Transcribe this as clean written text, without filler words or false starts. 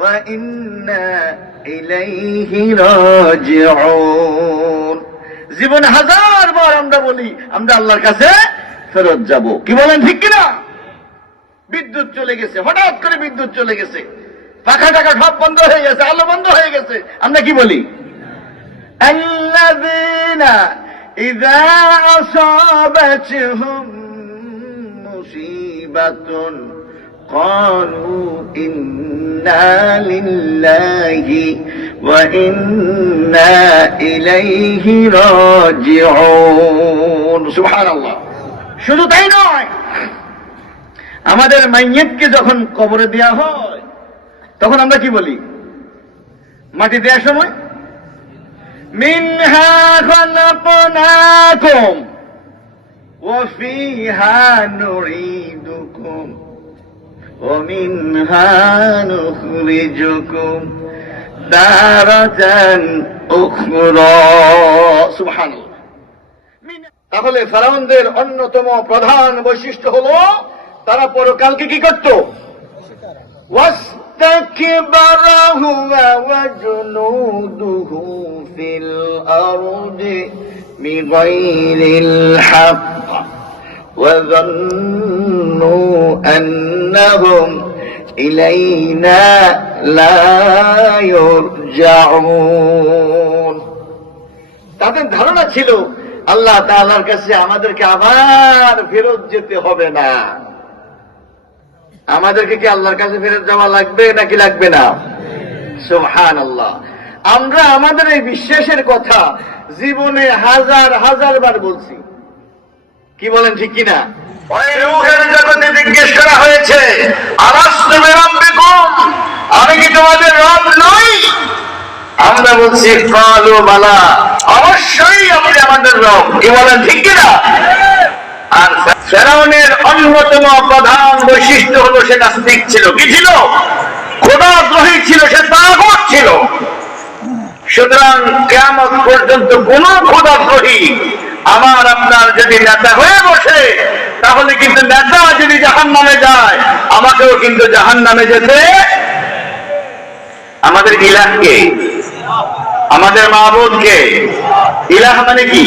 وإنا إليه راجعون। জীবনে হাজার বার আমরা বলি আমরা আল্লাহর কাছে ফেরত যাব, কি বলেন ঠিক কিনা? বিদ্যুৎ চলে গেছে, হঠাৎ করে বিদ্যুৎ চলে গেছে, পাখা টাকা সব বন্ধ হয়ে গেছে, আলো বন্ধ হয়ে গেছে, আমরা কি বলি? আল্লাযীনা ইযা আসাবাতহুম মুসিবাতুন ক্বালু ইন্না লিল্লাহি ওয়া ইন্না ইলাইহি রাজিউন। সুবহানাল্লাহ। শুধু তাই নয়, আমাদের মাইয়িতকে যখন কবরে দেওয়া হয় তখন আমরা কি বলি? মাটি দেওয়ার সময় মিনহা খালাকনাকুম ওয়া ফিহা নুঈদুকুম ওয়া মিনহা নুখরিজুকুম তারাতান উখরা। সুবহানাল্লাহ। তাহলে ফেরাউনদের অন্যতম প্রধান বৈশিষ্ট্য হলো তারা পরকালকে কি করত? واستكبر هو وجنوده في الأرض بغير الحق وظنوا أنهم إلينا لا يرجعون। তাদের ধারণা ছিল আল্লাহ তাআলার কাছে আমাদেরকে আবার ফেরত যেতে হবে না। আমাদেরকে কি আল্লাহর কাছে ফেরত যাওয়া লাগবে নাকি লাগবে না? সুবহানাল্লাহ। আমরা আমাদের এই বিশ্বাসের কথা জীবনে হাজার হাজার বার বলছি, কি বলেন ঠিক কিনা? ওই রূহের জগতে জিজ্ঞেস করা হয়েছে, আলাস্তু বিরাব্বিকুম, আমি কি তোমাদের রব নই? আমরা বলছি ক্বালু বালা, অবশ্যই আপনি আমাদের রব, কি বলেন ঠিক কিনা? আর ফেরাউনের অন্যতম প্রধান বৈশিষ্ট্য হলো সে নাস্তিক ছিল। কি ছিল? খোদাদ্রোহী ছিল, সে তাগুত ছিল। সুতরাং কিয়ামত পর্যন্ত কোন খোদাদ্রোহী আমার আপনার যদি নেতা হয়ে বসে, তাহলে কিন্তু নেতা যদি জাহান্নামে যায়, আমাকেও কিন্তু জাহান্নামে যেতে। আমাদের ইলাহকে, আমাদের মাবুদকে, ইলাহ মানে কি?